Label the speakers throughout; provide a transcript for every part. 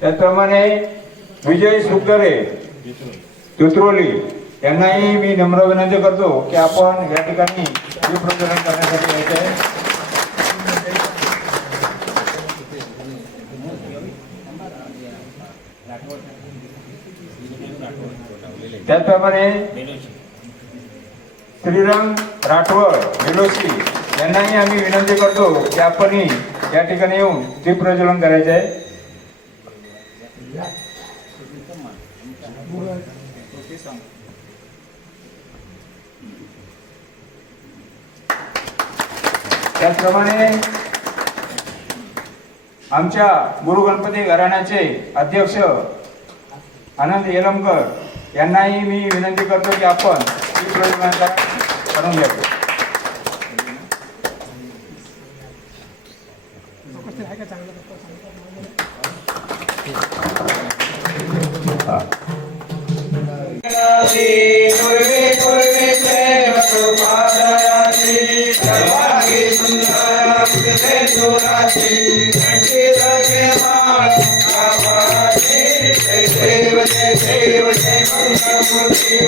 Speaker 1: त्याचप्रमाणे विजय सुकरे तुत्रोली यांनाही मी नम्र विनंती करतो की आपण या ठिकाणी प्रकरण करण्यासाठी यायचं आहे. त्याचप्रमाणे श्रीराम राठोड विलोशी यांनाही आम्ही विनंती करतो की आपणही या ठिकाणी येऊन दीप प्रज्वलन करायचं आहे. त्याचप्रमाणे आमच्या गुरु गणपती घराण्याचे अध्यक्ष आनंद येलमकर यांनाही मी विनंती करतो की आपण करून घेतो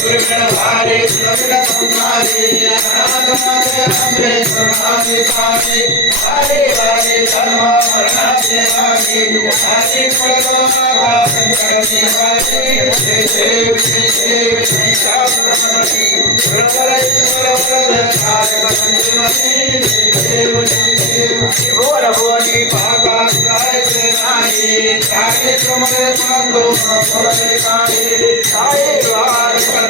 Speaker 2: कृष्णधारे संहारे अनाथमाते अम्बे समाधि पाते हरे हरे धर्म मरणाचे वागे हरे प्रणवा संकरणे वागे हे हे हे हे शास्त्रमणि प्रवर ईश्वर प्रवर कार्यमंत्रमणि देव देव घोर भोनि भागा गाय नाये कार्यक्रम में पांडव मरे काये साये द्वार पर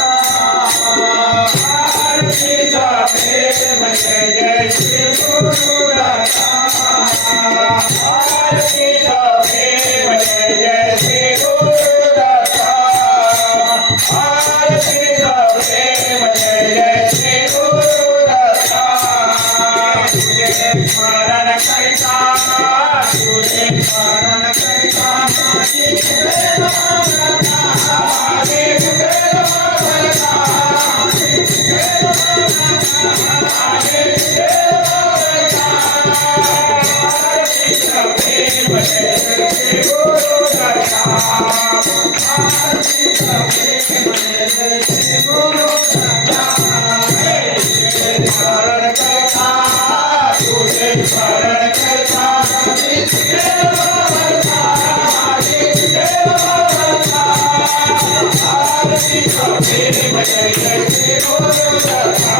Speaker 2: Thank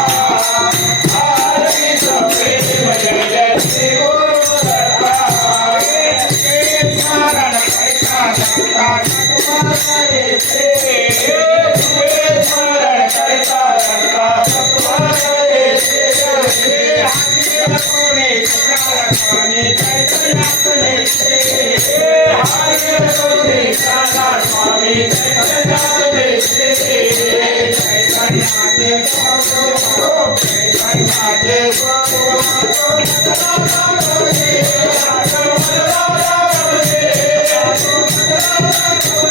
Speaker 2: you. Thank you.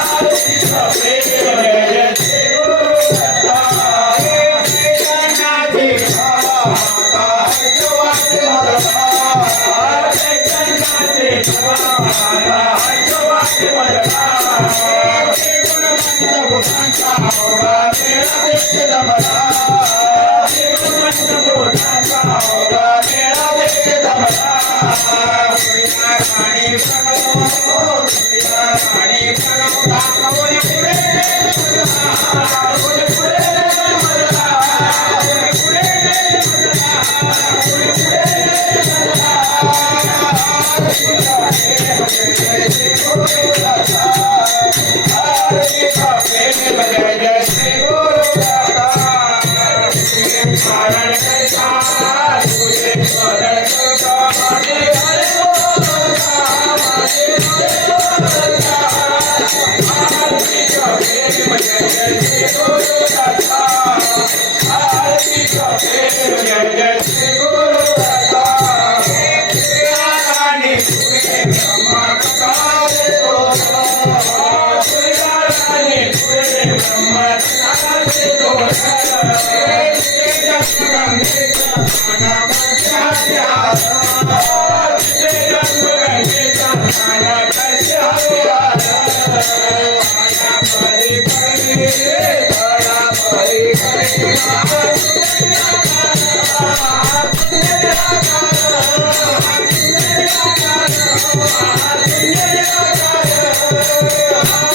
Speaker 2: Hare Krishna.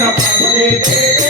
Speaker 2: Sub they they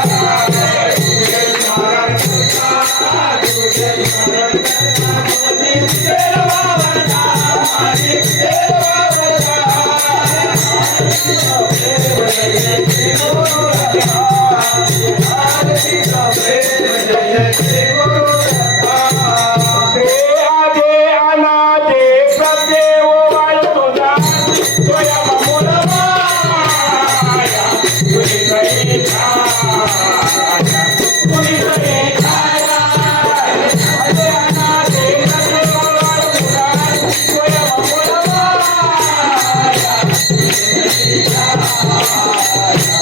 Speaker 2: Yeah.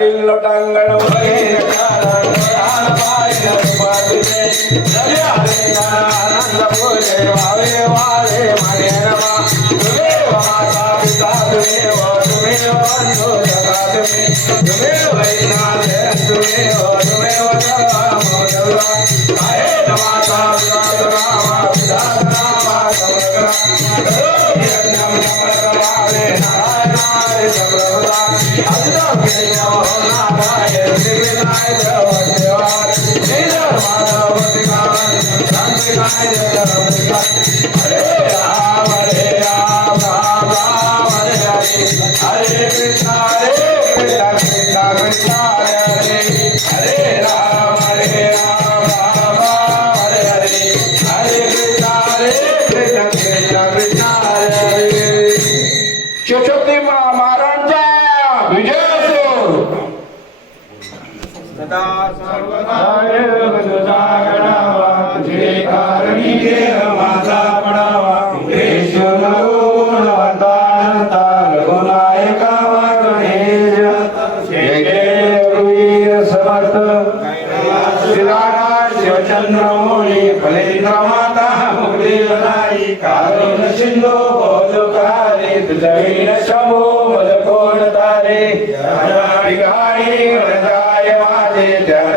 Speaker 2: గాడిలో టంగడం వాడే వాడే మరేనమా సాధు సాధువే Hare Rama भगवत निराकार शिवचंद्र मोनी भले माता मुक्ति बनाई कारुण सिंधु बोध कारे तुझवीन शंभो मलकोण तारे भिखारी वरदाय माते जय